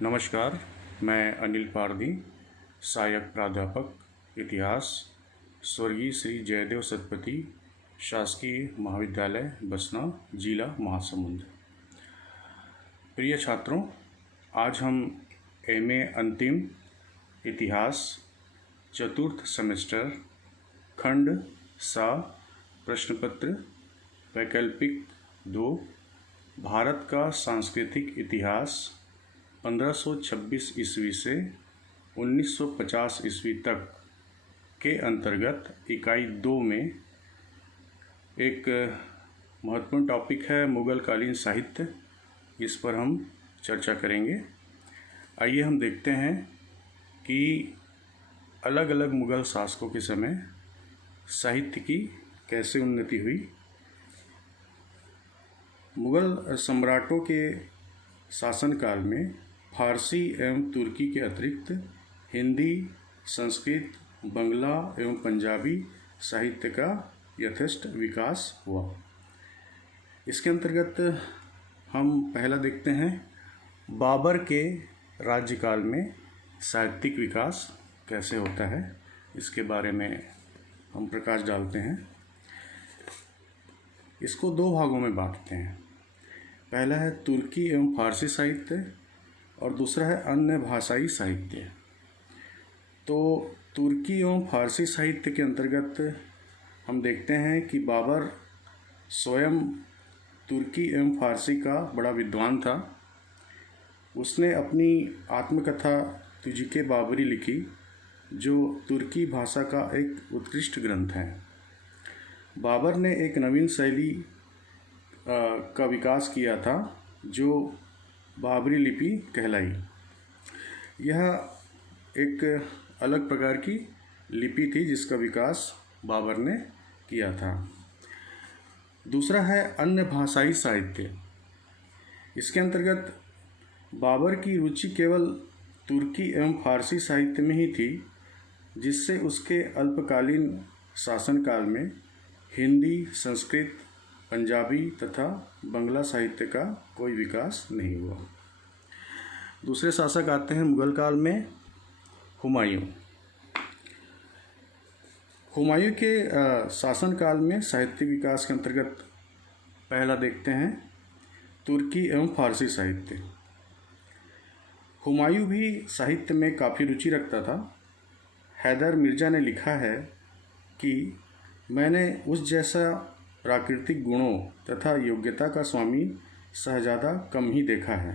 नमस्कार, मैं अनिल पारदी, सहायक प्राध्यापक इतिहास, स्वर्गीय श्री जयदेव सतपथी शासकीय महाविद्यालय बसना, जिला महासमुंद। प्रिय छात्रों, आज हम एमए अंतिम इतिहास चतुर्थ सेमेस्टर खंड सा प्रश्नपत्र वैकल्पिक 2 भारत का सांस्कृतिक इतिहास 1526 ईस्वी से 1950 ईस्वी तक के अंतर्गत इकाई 2 में एक महत्वपूर्ण टॉपिक है मुग़ल कालीन साहित्य। इस पर हम चर्चा करेंगे। आइए हम देखते हैं कि अलग अलग मुग़ल शासकों के समय साहित्य की कैसे उन्नति हुई। मुग़ल सम्राटों के शासनकाल में फारसी एवं तुर्की के अतिरिक्त हिंदी, संस्कृत, बंगला एवं पंजाबी साहित्य का यथेष्ट विकास हुआ। इसके अंतर्गत हम पहला देखते हैं बाबर के राज्यकाल में साहित्यिक विकास कैसे होता है। इसके बारे में हम प्रकाश डालते हैं। इसको 2 भागों में बांटते हैं। पहला है तुर्की एवं फारसी साहित्य और दूसरा है अन्य भाषाई साहित्य। तो तुर्की एवं फारसी साहित्य के अंतर्गत हम देखते हैं कि बाबर स्वयं तुर्की एवं फारसी का बड़ा विद्वान था। उसने अपनी आत्मकथा तुझके बाबरी लिखी, जो तुर्की भाषा का एक उत्कृष्ट ग्रंथ है। बाबर ने एक नवीन शैली का विकास किया था जो बाबरी लिपि कहलाई। यह एक अलग प्रकार की लिपि थी जिसका विकास बाबर ने किया था। दूसरा है अन्य भाषाई साहित्य। इसके अंतर्गत बाबर की रुचि केवल तुर्की एवं फारसी साहित्य में ही थी, जिससे उसके अल्पकालीन शासनकाल में हिंदी, संस्कृत, पंजाबी तथा बंगला साहित्य का कोई विकास नहीं हुआ। दूसरे शासक आते हैं मुग़ल काल में हुमायूं। हुमायूं के शासनकाल में साहित्यिक विकास के अंतर्गत पहला देखते हैं तुर्की एवं फारसी साहित्य। हुमायूं भी साहित्य में काफ़ी रुचि रखता था। हैदर मिर्ज़ा ने लिखा है कि मैंने उस जैसा प्राकृतिक गुणों तथा योग्यता का स्वामी शहजादा कम ही देखा है।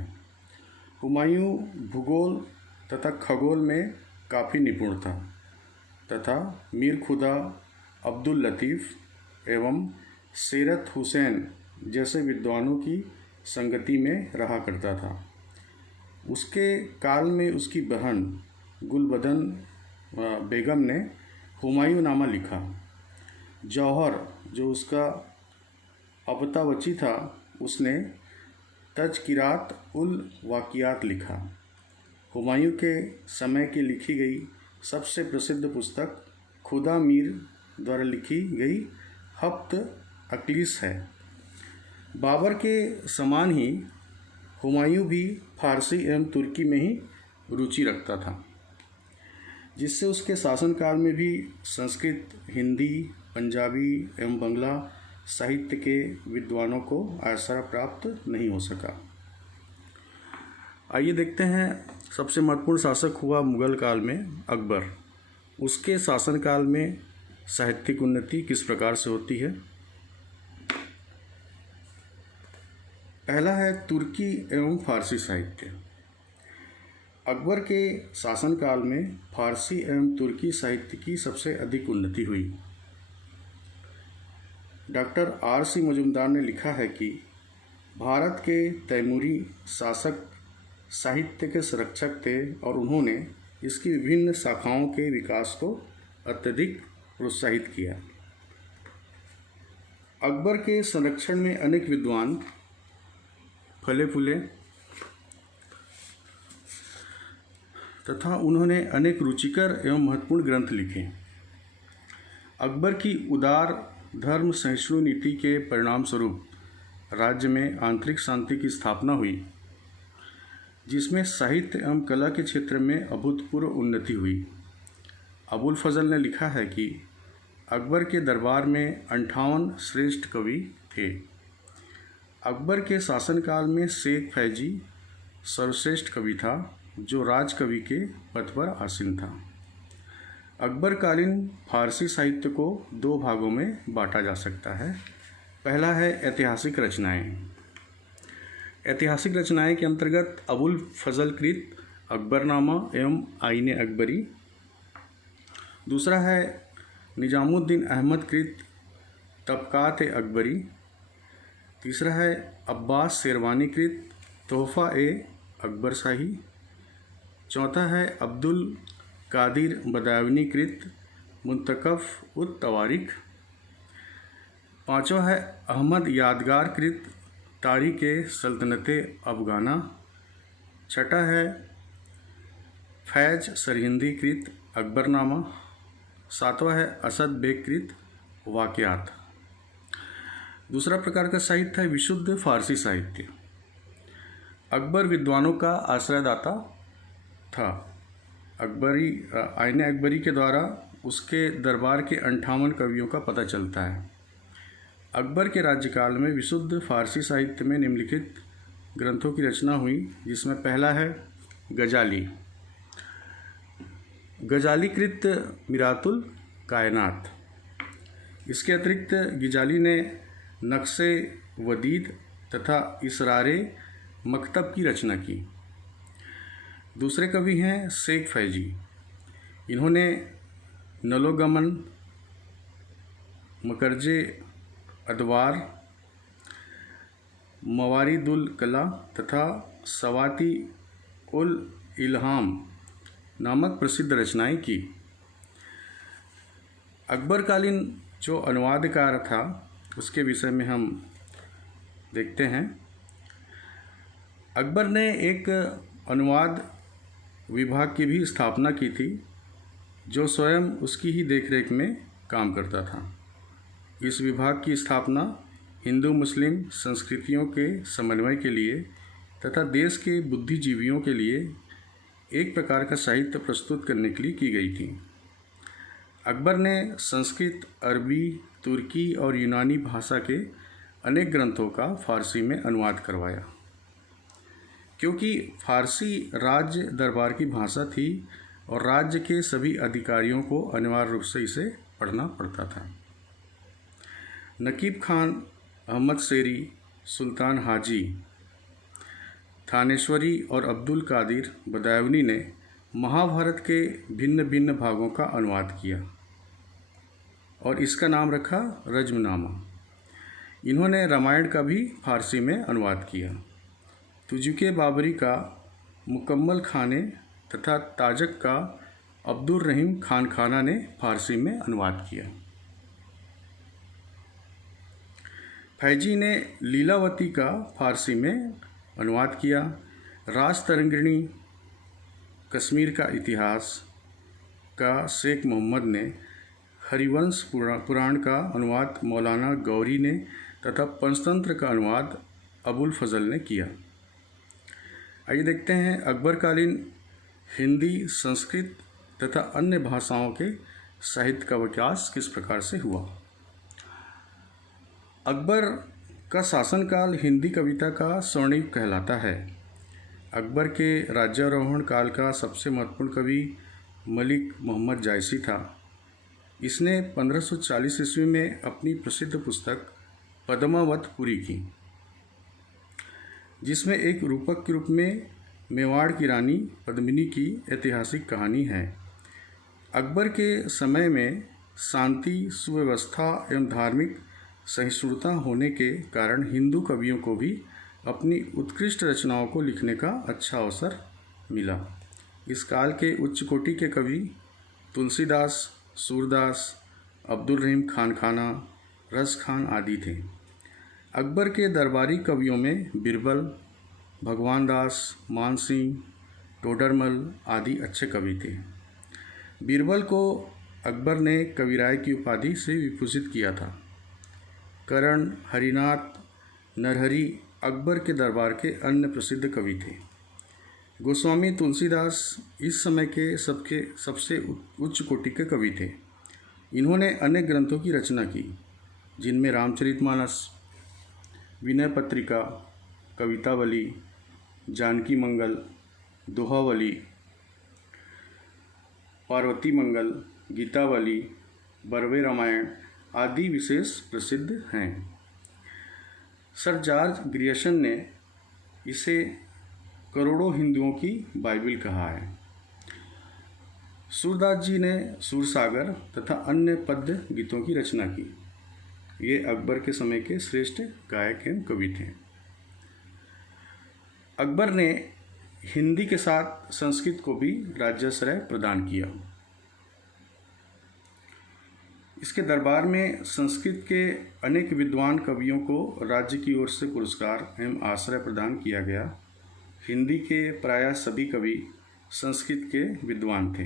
हुमायूं भूगोल तथा खगोल में काफ़ी निपुण था तथा मीर खुदा, अब्दुल लतीफ़ एवं सीरत हुसैन जैसे विद्वानों की संगति में रहा करता था। उसके काल में उसकी बहन गुलबदन बेगम ने हुमायूंनामा लिखा। जौहर, जो उसका अपतावची था, उसने तज़किरात उल वाक़ियात लिखा। हुमायूं के समय की लिखी गई सबसे प्रसिद्ध पुस्तक खुदा मीर द्वारा लिखी गई हफ्त अक्लीस है। बाबर के समान ही हुमायूं भी फारसी एवं तुर्की में ही रुचि रखता था, जिससे उसके शासनकाल में भी संस्कृत, हिंदी, पंजाबी एवं बंगला साहित्य के विद्वानों को आसरा प्राप्त नहीं हो सका। आइए देखते हैं सबसे महत्वपूर्ण शासक हुआ मुग़ल काल में अकबर। उसके शासनकाल में साहित्यिक उन्नति किस प्रकार से होती है। पहला है तुर्की एवं फारसी साहित्य। अकबर के शासनकाल में फारसी एवं तुर्की साहित्य की सबसे अधिक उन्नति हुई। Doctor R.C. मजुमदार ने लिखा है कि भारत के तैमूरी शासक साहित्य के संरक्षक थे और उन्होंने इसकी विभिन्न शाखाओं के विकास को अत्यधिक प्रोत्साहित किया। अकबर के संरक्षण में अनेक विद्वान फले फूले तथा उन्होंने अनेक रुचिकर एवं महत्वपूर्ण ग्रंथ लिखे। अकबर की उदार धर्म सहिष्णु नीति के परिणाम स्वरूप राज्य में आंतरिक शांति की स्थापना हुई, जिसमें साहित्य एवं कला के क्षेत्र में अभूतपूर्व उन्नति हुई। अबुल फजल ने लिखा है कि अकबर के दरबार में 58 श्रेष्ठ कवि थे। अकबर के शासनकाल में शेख फैजी सर्वश्रेष्ठ कवि था, जो राजकवि के पद पर आसीन था। अकबरकालीन फारसी साहित्य को दो भागों में बांटा जा सकता है। पहला है ऐतिहासिक रचनाएं। ऐतिहासिक रचनाएं के अंतर्गत अबुल फजल कृत अकबरनामा एवं आईन अकबरी। दूसरा है निजामुद्दीन अहमद कृत तबकात अकबरी। तीसरा है अब्बास शेरवानी कृत तोहफ़ा ए अकबर शाही। चौथा है अब्दुल कादिर बदायूनी कृत मुंतकफ उत तवारिख। पाँचवा है अहमद यादगार कृत तारीख सल्तनत अफगाना। छठा है फैज सरहिंदी कृत अकबरनामा। सातवां है असद बेग कृत वाक़यात। दूसरा प्रकार का साहित्य है विशुद्ध फारसी साहित्य। अकबर विद्वानों का आश्रयदाता था। आईन अकबरी के द्वारा उसके दरबार के 58 कवियों का पता चलता है। अकबर के राज्यकाल में विशुद्ध फारसी साहित्य में निम्नलिखित ग्रंथों की रचना हुई, जिसमें पहला है गजाली। गजाली कृत मिरातुल कायनात। इसके अतिरिक्त गजाली ने नक्शे वदीद तथा इसरारे मकतब की रचना की। दूसरे कवि हैं शेख फैजी। इन्होंने नलोगमन, मकरजे अदवार, मवारिदुल कला तथा सवाती उल इल्हाम नामक प्रसिद्ध रचनाएं की। अकबरकालीन जो अनुवादकार था उसके विषय में हम देखते हैं। अकबर ने एक अनुवाद विभाग की भी स्थापना की थी, जो स्वयं उसकी ही देखरेख में काम करता था। इस विभाग की स्थापना हिंदू मुस्लिम संस्कृतियों के समन्वय के लिए तथा देश के बुद्धिजीवियों के लिए एक प्रकार का साहित्य प्रस्तुत करने के लिए की गई थी। अकबर ने संस्कृत, अरबी, तुर्की और यूनानी भाषा के अनेक ग्रंथों का फारसी में अनुवाद करवाया। क्योंकि फारसी राज्य दरबार की भाषा थी और राज्य के सभी अधिकारियों को अनिवार्य रूप से इसे पढ़ना पड़ता था। नकीब खान, अहमद शेरी, सुल्तान हाजी थानेश्वरी और अब्दुल कादिर बदायूनी ने महाभारत के भिन्न भिन्न भागों का अनुवाद किया और इसका नाम रखा रज्मनामा। इन्होंने रामायण का भी फारसी में अनुवाद किया। तुजुके बाबरी का मुकम्मल खाने तथा ताजक का अब्दुल रहीम खान खाना ने फारसी में अनुवाद किया। फैजी ने लीलावती का फारसी में अनुवाद किया। राजतरंगिणी, कश्मीर का इतिहास का शेख मोहम्मद ने, हरिवंश पुराण का अनुवाद मौलाना गौरी ने तथा पंचतंत्र का अनुवाद अबुल फजल ने किया। आइए देखते हैं अकबरकालीन हिंदी, संस्कृत तथा अन्य भाषाओं के साहित्य का विकास किस प्रकार से हुआ। अकबर का शासनकाल हिंदी कविता का स्वर्णिम कहलाता है। अकबर के राज्यारोहण काल का सबसे महत्वपूर्ण कवि मलिक मोहम्मद जायसी था। इसने 1540 ईस्वी में अपनी प्रसिद्ध पुस्तक पद्मावत पूरी की, जिसमें एक रूपक के रूप में मेवाड़ की रानी पद्मिनी की ऐतिहासिक कहानी है। अकबर के समय में शांति, सुव्यवस्था एवं धार्मिक सहिष्णुता होने के कारण हिंदू कवियों को भी अपनी उत्कृष्ट रचनाओं को लिखने का अच्छा अवसर मिला। इस काल के उच्च कोटि के कवि तुलसीदास, सूरदास, अब्दुल रहीम खान खाना, रस खान आदि थे। अकबर के दरबारी कवियों में बिरबल, भगवान दास, मान सिंह, टोडरमल आदि अच्छे कवि थे। बिरबल को अकबर ने कविराय की उपाधि से विभूषित किया था। करण, हरिनाथ, नरहरि अकबर के दरबार के अन्य प्रसिद्ध कवि थे। गोस्वामी तुलसीदास इस समय के सबसे उच्च कोटि के कवि थे। इन्होंने अनेक ग्रंथों की रचना की, जिनमें रामचरितमानस, विनय पत्रिका, कवितावली, जानकी मंगल, दोहावली, पार्वती मंगल, गीतावली, बरवे रामायण आदि विशेष प्रसिद्ध हैं। सर जॉर्ज ग्रियर्सन ने इसे करोड़ों हिंदुओं की बाइबिल कहा है। सूरदास जी ने सूरसागर तथा अन्य पद्य गीतों की रचना की। ये अकबर के समय के श्रेष्ठ गायक एवं कवि थे। अकबर ने हिंदी के साथ संस्कृत को भी राज्याश्रय प्रदान किया। इसके दरबार में संस्कृत के अनेक विद्वान कवियों को राज्य की ओर से पुरस्कार एवं आश्रय प्रदान किया गया। हिंदी के प्रायः सभी कवि संस्कृत के विद्वान थे।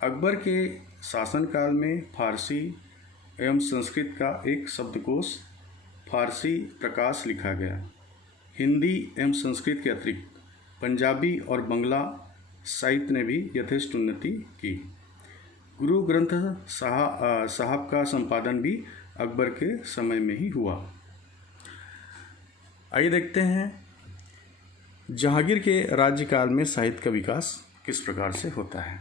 अकबर के शासनकाल में फारसी एवं संस्कृत का एक शब्दकोश फारसी प्रकाश लिखा गया। हिंदी एवं संस्कृत के अतिरिक्त पंजाबी और बंगला साहित्य ने भी यथेष्ट उन्नति की। गुरु ग्रंथ साहब का संपादन भी अकबर के समय में ही हुआ। आइए देखते हैं जहांगीर के राज्यकाल में साहित्य का विकास किस प्रकार से होता है।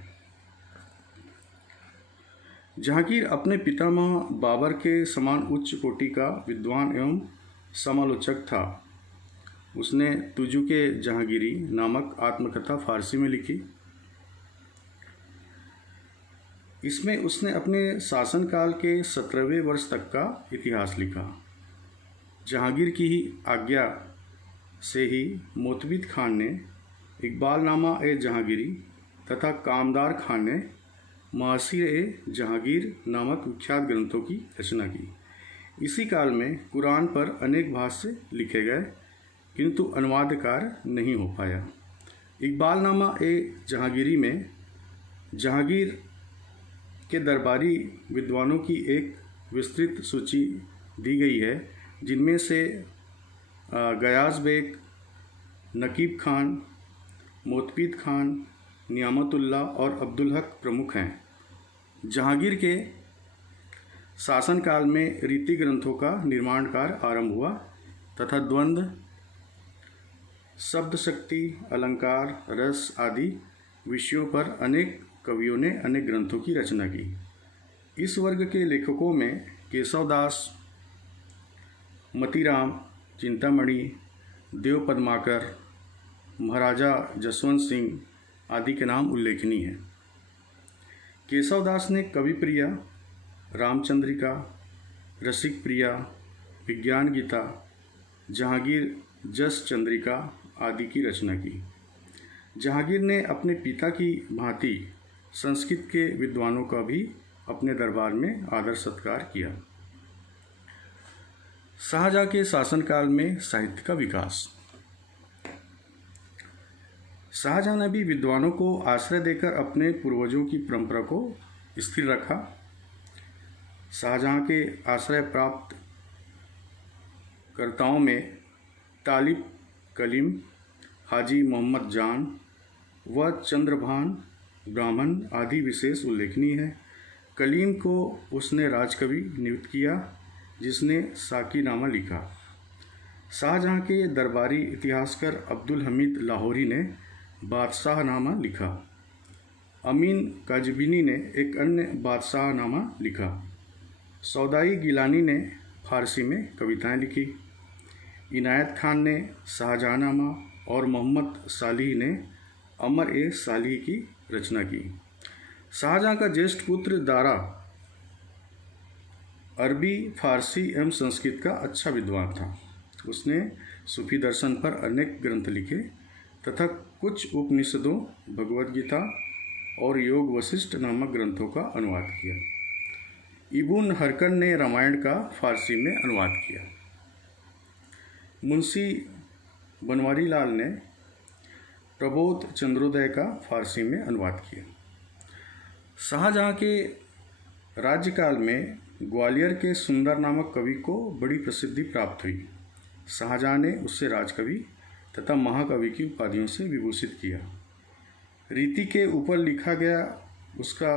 जहांगीर अपने पितामह बाबर के समान उच्च कोटि का विद्वान एवं समालोचक था। उसने तुजुके जहांगीरी नामक आत्मकथा फारसी में लिखी। इसमें उसने अपने शासनकाल के 17वें वर्ष तक का इतिहास लिखा। जहांगीर की ही आज्ञा से ही मोतबिद खान ने इकबालनामा ए जहांगीरी तथा कामदार खान ने मासीर ए जहांगीर नामक विख्यात ग्रंथों की रचना की। इसी काल में कुरान पर अनेक भाष्य लिखे गए, किंतु अनुवाद कार्य नहीं हो पाया। इकबालनामा ए जहांगीरी में जहांगीर के दरबारी विद्वानों की एक विस्तृत सूची दी गई है, जिनमें से गयास बेग, नकीब खान, मोतबिद खान, नियामतुल्लाह और अब्दुल हक प्रमुख हैं। जहांगीर के शासनकाल में रीति ग्रंथों का निर्माण कार्य आरंभ हुआ तथा द्वंद्व, शब्द शक्ति, अलंकार, रस आदि विषयों पर अनेक कवियों ने अनेक ग्रंथों की रचना की। इस वर्ग के लेखकों में केशवदास, मतीराम, चिंतामणि, देव पद्माकर, महाराजा जसवंत सिंह आदि के नाम उल्लेखनीय हैं। केशवदास ने कवि प्रिया, रामचंद्रिका, रसिक प्रिया, विज्ञान गीता, जहांगीर जस चंद्रिका आदि की रचना की। जहांगीर ने अपने पिता की भांति संस्कृत के विद्वानों का भी अपने दरबार में आदर सत्कार किया। शाहजहां के शासनकाल में साहित्य का विकास। शाहजहां ने भी विद्वानों को आश्रय देकर अपने पूर्वजों की परंपरा को स्थिर रखा। शाहजहां के आश्रय प्राप्त कर्ताओं में तालिब कलीम, हाजी मोहम्मद जान व चंद्रभान ब्राह्मण आदि विशेष उल्लेखनीय है। कलीम को उसने राजकवि नियुक्त किया, जिसने साकीनामा लिखा। शाहजहां के दरबारी इतिहासकार अब्दुल हमीद लाहौरी ने बादशाहनामा लिखा। अमीन काजबीनी ने एक अन्य बादशाहनामा लिखा। सौदाई गिलानी ने फारसी में कविताएं लिखी। इनायत खान ने शाहजहांनामा और मोहम्मद सालिह ने अमर ए सालिह की रचना की। शाहजहां का ज्येष्ठ पुत्र दारा अरबी, फारसी एवं संस्कृत का अच्छा विद्वान था। उसने सूफी दर्शन पर अनेक ग्रंथ लिखे तथा कुछ उपनिषदों, भगवद गीता और योग वशिष्ठ नामक ग्रंथों का अनुवाद किया। इब्न हरकन ने रामायण का फारसी में अनुवाद किया। मुंशी बनवारी लाल ने प्रबोध चंद्रोदय का फारसी में अनुवाद किया। शाहजहां के राज्यकाल में ग्वालियर के सुंदर नामक कवि को बड़ी प्रसिद्धि प्राप्त हुई। शाहजहां ने उससे राजकवि तथा महाकवि की उपाधियों से विभूषित किया। रीति के ऊपर लिखा गया उसका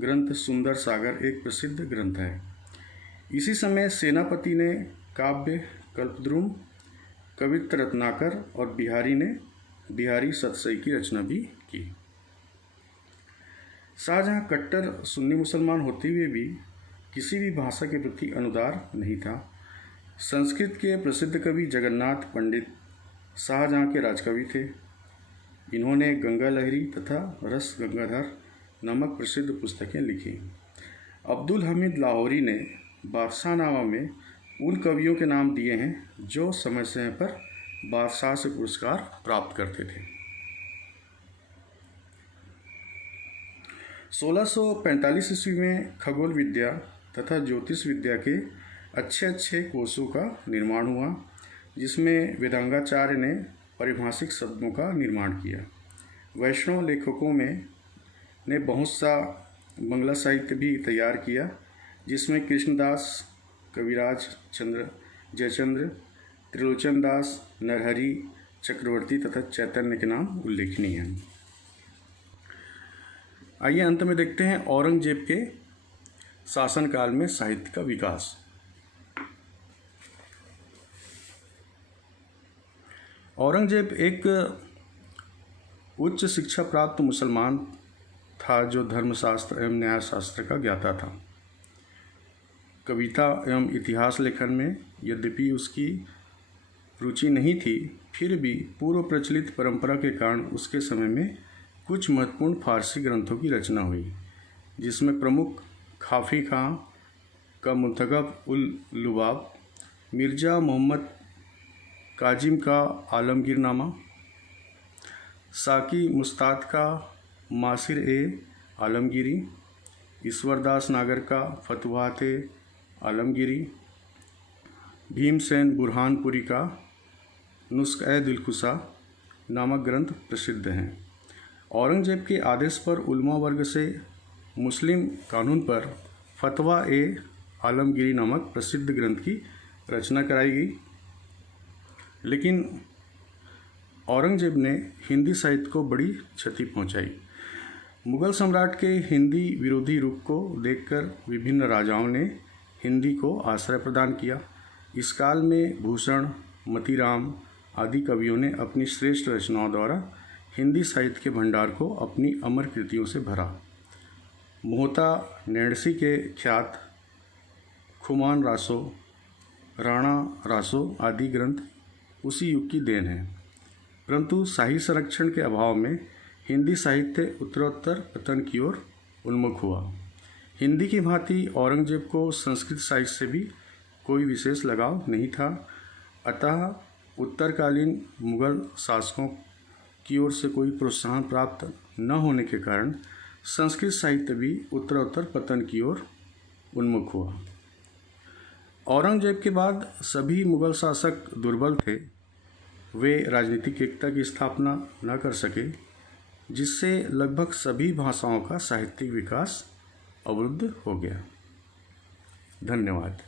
ग्रंथ सुंदर सागर एक प्रसिद्ध ग्रंथ है। इसी समय सेनापति ने काव्य कल्पद्रुम, कवित्त रत्नाकर और बिहारी सतसई की रचना भी की। शाहजहां कट्टर सुन्नी मुसलमान होते हुए भी किसी भी भाषा के प्रति अनुदार नहीं था। संस्कृत के प्रसिद्ध कवि जगन्नाथ पंडित शाहजहां के राजकवि थे। इन्होंने गंगा लहरी तथा रस गंगाधर नामक प्रसिद्ध पुस्तकें लिखी। अब्दुल हमीद लाहौरी ने बादशाहनामा में उन कवियों के नाम दिए हैं जो समय समय पर बादशाह से पुरस्कार प्राप्त करते थे। 1645 ईस्वी में खगोल विद्या तथा ज्योतिष विद्या के अच्छे कोशों का निर्माण हुआ, जिसमें वेदांगाचार्य ने पारिभाषिक शब्दों का निर्माण किया। वैष्णव लेखकों ने बहुत सा बंगला साहित्य भी तैयार किया, जिसमें कृष्णदास, कविराज चंद्र जयचंद्र, त्रिलोचन दास, नरहरि, चक्रवर्ती तथा चैतन्य के नाम उल्लेखनीय हैं। आइए अंत में देखते हैं औरंगजेब के शासनकाल में साहित्य का विकास। औरंगजेब एक उच्च शिक्षा प्राप्त मुसलमान था जो धर्मशास्त्र एवं न्यायशास्त्र का ज्ञाता था। कविता एवं इतिहास लेखन में यद्यपि उसकी रुचि नहीं थी, फिर भी पूर्व प्रचलित परंपरा के कारण उसके समय में कुछ महत्वपूर्ण फारसी ग्रंथों की रचना हुई, जिसमें प्रमुख खाफी खां का मुंतखब उल लुबाब, मिर्ज़ा मोहम्मद काजिम का आलमगीरनामा, साकी मुस्ताद का मासिर ए आलमगीरी, ईश्वरदास नागर का फतवाहत आलमगीरी, भीमसेन बुरहानपुरी का नुस्ख़-ए-दिलकुशा नामक ग्रंथ प्रसिद्ध हैं। औरंगजेब के आदेश पर उलमा वर्ग से मुस्लिम कानून पर फतवा-ए-आलमगीरी नामक प्रसिद्ध ग्रंथ की रचना कराई गई, लेकिन औरंगजेब ने हिंदी साहित्य को बड़ी क्षति पहुंचाई। मुगल सम्राट के हिंदी विरोधी रुख को देखकर विभिन्न राजाओं ने हिंदी को आश्रय प्रदान किया। इस काल में भूषण, मतीराम आदि कवियों ने अपनी श्रेष्ठ रचनाओं द्वारा हिंदी साहित्य के भंडार को अपनी अमर कृतियों से भरा। मोहता नेणसी के ख्यात खुमान रासो, राणा रासो आदि ग्रंथ उसी युग की देन है, परंतु शाही संरक्षण के अभाव में हिंदी साहित्य उत्तरोत्तर पतन की ओर उन्मुख हुआ। हिंदी की भांति औरंगजेब को संस्कृत साहित्य से भी कोई विशेष लगाव नहीं था, अतः उत्तरकालीन मुगल शासकों की ओर से कोई प्रोत्साहन प्राप्त न होने के कारण संस्कृत साहित्य भी उत्तरोत्तर पतन की ओर उन्मुख हुआ। औरंगजेब के बाद सभी मुगल शासक दुर्बल थे। वे राजनीतिक एकता की स्थापना न कर सके, जिससे लगभग सभी भाषाओं का साहित्यिक विकास अवरुद्ध हो गया। धन्यवाद।